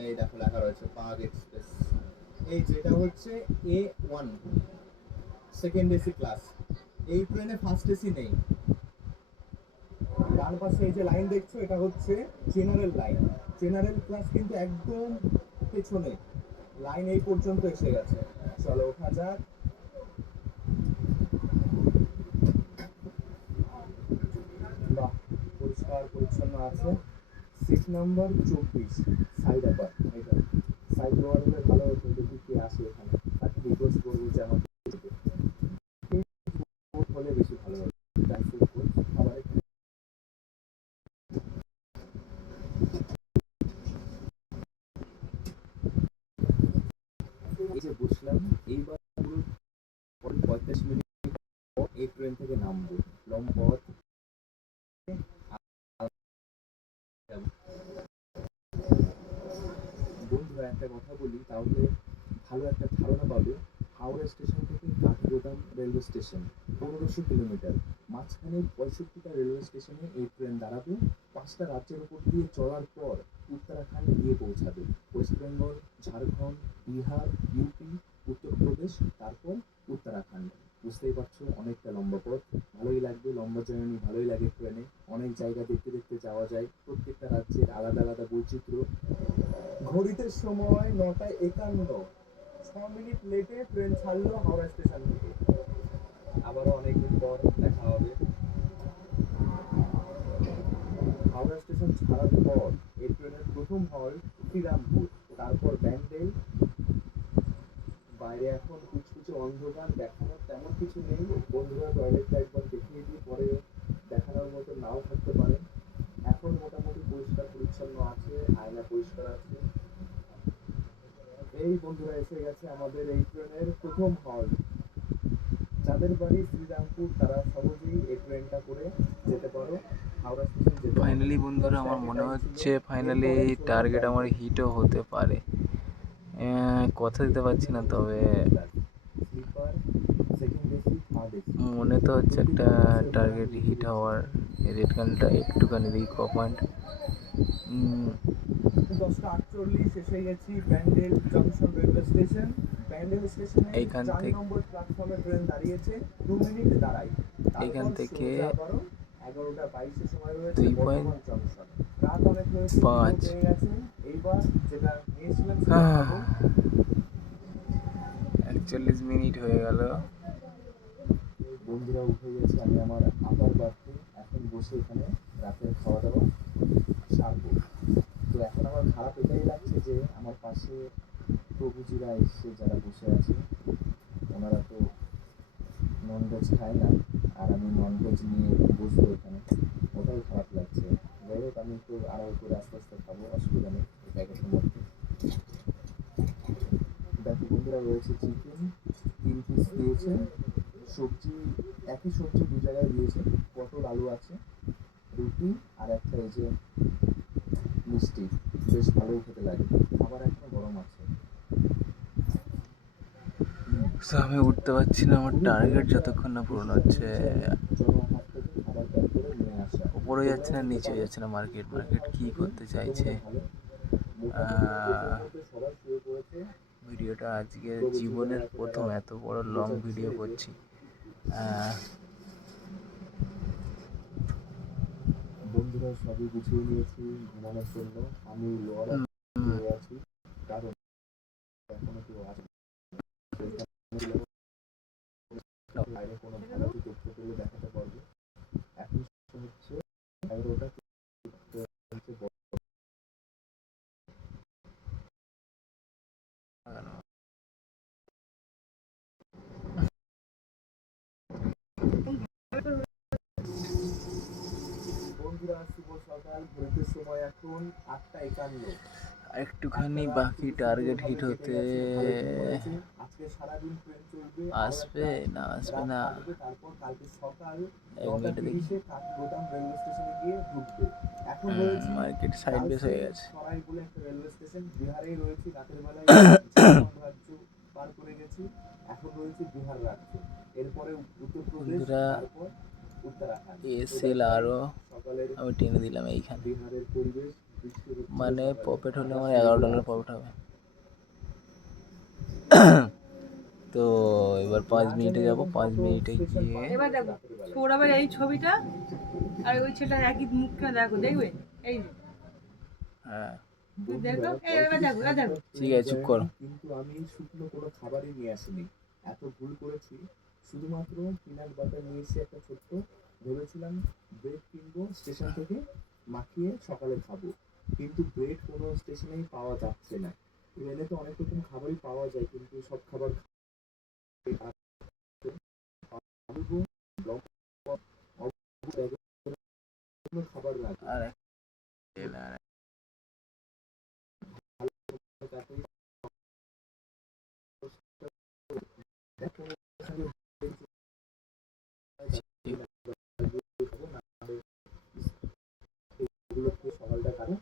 এই দেখো লেখা রয়েছে পাগ এক্সপ্রেস। এই যেটা হচ্ছে A1 সেকেন্ড এসি ক্লাস, এই ট্রেনে ফার্স্ট এসি নেই। ডান পাশে এই যে লাইন দেখছো, এটা হচ্ছে জেনারেল লাইন, জেনারেল ক্লাস কিন্তু একদম পেছনে, লাইন এই পর্যন্ত এসে গেছে। চলো ওঠা যাক। বাহ, পরিষ্কার পরিচ্ছন্ন আছে। Seat number 24, side upper. এটা সাইড লোয়ার হলে ভালো হতো, যদি কে আসে এখানে তাকে রিকোয়েস্ট করবো যে আমাকে হলে বেশি ভালো হবে। খাবার এই যে বসলাম, এইবার 45 মিনিট পর এই ট্রেন থেকে নামবো, লম্বা পথ। বন্ধুরা একটা কথা বলি, তাহলে ভালো একটা ধারণা পাবে। হাওড়া স্টেশন থেকে কাঠগোদাম রেলওয়ে স্টেশন 1500 কিলোমিটার, মাঝখানে 65টা রেলওয়ে স্টেশনে এই ট্রেন দাঁড়াবে। 5টা রাজ্যের উপর দিয়ে চলার পর উত্তরাখণ্ড গিয়ে পৌঁছাবে, ওয়েস্ট বেঙ্গল, ঝাড়খণ্ড, বিহার, ইউপি, উত্তরপ্রদেশ, তারপর উত্তরাখণ্ড। বুঝতেই পারছো অনেকটা লম্বা পথ, ভালোই লাগবে, লম্বা জার্নি ভালোই লাগে ট্রেনে, অনেক জায়গা দেখতে দেখতে যাওয়া যায়, প্রত্যেকটা রাজ্যের আলাদা আলাদা বৈচিত্র্য। ঘড়িতে সময় 9:51, 6 মিনিট লেটে ট্রেন ছাড়লো হাওড়া স্টেশন থেকে। আবারও অনেকদিন পর দেখা হবে। হাওড়া স্টেশন ছাড়ার পর এই ট্রেনের প্রথম হল্ট শ্রীরামপুর, তারপর ব্যান্ডেল। বাইরে এখন কুচকুচে অন্ধকার, দেখানোর তেমন কিছু নেই। বন্ধুরা টয়লেটটা একবার দেখিয়ে দিই, পরে দেখা দেখানোর মতো নাও থাকতে পারে। এখন মোটামুটি পরিষ্কার পরিচ্ছন্ন আছে, আয়না পরিষ্কার আছে। এই বন্ধুরা এসে গেছে আমাদের এই ট্রেনের প্রথম হল। যাদের বাড়ি শ্রীরামপুর তারা সহজেই এই ট্রেনটা করে যেতে পারো হাওড়া স্টেশন যেতে পারো। ফাইনালি বন্ধুরা আমার মনে হচ্ছে ফাইনালি টার্গেট আমার হিটও হতে পারে। কথা দিতে পারছি না, তবে sleeper, second AC, third AC. মনে তো হচ্ছে একটা টার্গেট হিট হওয়ার। রেড কানটা একটুখানি দেখি ক পয়েন্ট। 10:48 এসে গেছি Bandel junction railway station. Bandel স্টেশনে এইখান 4 থেকে- নম্বর প্ল্যাটফর্মে ট্রেন দাঁড়িয়েছে, 2 মিনিট দাঁড়াই। এইখান থেকে 11:22 সময় রয়েছে 2.5 বর্ধমান জংশন। রাত অনেক হয়েছে, পেয়ে গেছে। এইবার যেটা নিয়েছিলাম সেটা খাবো। 41 মিনিট হয়ে গেল। বন্ধুরা উঠে গেছে, আমি আমার আপার বার্থে এখন বসে এখানে রাতের খাওয়া দাওয়া সারবো। তো এখন আমার খারাপ এটাই লাগছে যে আমার পাশে প্রভুজিরা এসে যারা বসে আছে ওনারা তো ননভেজ খায় না, আর আমি ননভেজ নিয়ে বসবো এখানে, ওটাই খারাপ লাগছে। যাই হোক আমি একটু আড়াই করে আস্তে আস্তে খাবো, অসুবিধা নেই এই প্যাকেটের মধ্যে। দেখো বন্ধুরা রয়েছে চিকেন 3 পিস দিয়েছে, সবজি একই সবজি 2 জায়গায় দিয়েছে, পটল আলু আছে, রুটি আর একটা এই যে মিষ্টি, বেশ ভালোই খেতে লাগে, খাবার এখনো গরম আছে। So, আমি উঠতে পারছি না, আমার টার্গেট যতক্ষণ না পূরণ হচ্ছে। জনহাট থেকে খাবার প্যাক করে নিয়ে আসা। উপরে যাচ্ছে না, নিচে যাচ্ছে না। মার্কেট কি করতে চাইছে? সবাই শুয়ে পড়েছে। ভিডিওটা আজকে জীবনের প্রথম এত বড় লং ভিডিও করছি। বন্ধুরা সবই গুছিয়ে নিয়েছি ঘুমানোর জন্য। আমি লোয়ার আছি, কারণ এখনো কেউ আসেনি। বাইরে কোনো ভালো তথ্য পেলে দেখাতে পারবো। এখন হচ্ছে 11টা। বন্ধুরা শুভ সকাল, ঘড়িতে সময় এখন 8:51। একটুখানি বাকি টার্গেট হিট হতে। আজকে সারাদিন ট্রেন চলবে, আসবে না আসবে না, তারপর কালকে সকাল 1 মিনিটে দেখি। 9:30 কাঠগোদাম রেলওয়ে স্টেশনে গিয়ে ঢুকবে। এখন রয়েছে মার্কেট সাইড বেস হয়ে গেছে। সরাই বলে একটা রেলওয়ে স্টেশন, বিহারেই রয়েছে। রাতের বেলায় ঝাড়খণ্ড রাজ্য পার করে গেছি, এখন রয়েছে বিহার রাজ্য, এরপরে উত্তরপ্রদেশ, বন্ধুরা, তারপর উত্তরাখণ্ড। এসএল আরও সকালের আমি টেনে দিলাম এইখানে, বিহারের পরিবেশ, বৃষ্টি হচ্ছে মানে সকালে। প্রফিট হলে আমার $11 প্রফিট হবে। তো এবার 5 মিনিটে যাব, 5 মিনিটে গিয়ে এবার দেখো সৌরভের এই ছবিটা আর ওই ছেলেটার একই মুখটা দেখো, দেখবে এই যে। হ্যাঁ তুই দেখো এবার দেখো দেখো। ঠিক আছে, চুপ করো। কিন্তু আমি শুকনো কোনো খাবারই নিয়ে আসিনি, এত ভুল করেছি। শুধুমাত্র পিনাট বাটার নিয়ে এসে একটা ছোট্ট, ভেবেছিলাম ব্রেড কিনবো স্টেশন থেকে, মাখিয়ে সকালে খাবো, কিন্তু ব্রেড কোনো স্টেশনেই পাওয়া যাচ্ছে না। ট্রেনে তো অনেক রকম খাবারই পাওয়া যায়, কিন্তু সব খাবার খাবার লাগে। আর সকালটা কারণ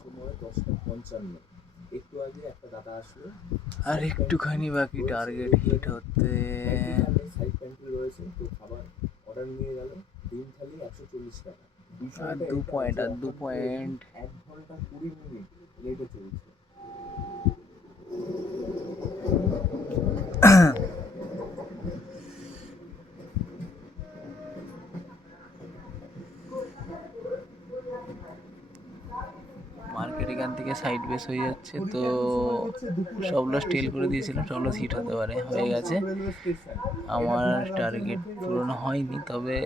সময় 10:55। একটু আগে একটা দাদা আসলো, আর একটুখানি বাকি টার্গেট হিট হতে। সাইড প্যান্ট্রি রয়েছে, তো খাবার অর্ডার নিয়ে গেল। ডিম থালি 140 টাকা। আর 2 পয়েন্ট, আর 2 পয়েন্ট। 1 ঘন্টা 20 মিনিট লেটে চলছে। মার্কেটে এখান থেকে সাইড বেস হয়ে যাচ্ছে, তো সব লস টেল করে দিয়েছিলাম, সব লস হিট হতে পারে, হয়ে গেছে। আমার টার্গেট পূরণ হয়নি, তবে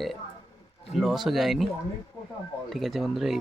লসও যায়নি। ঠিক আছে বন্ধুরা, এই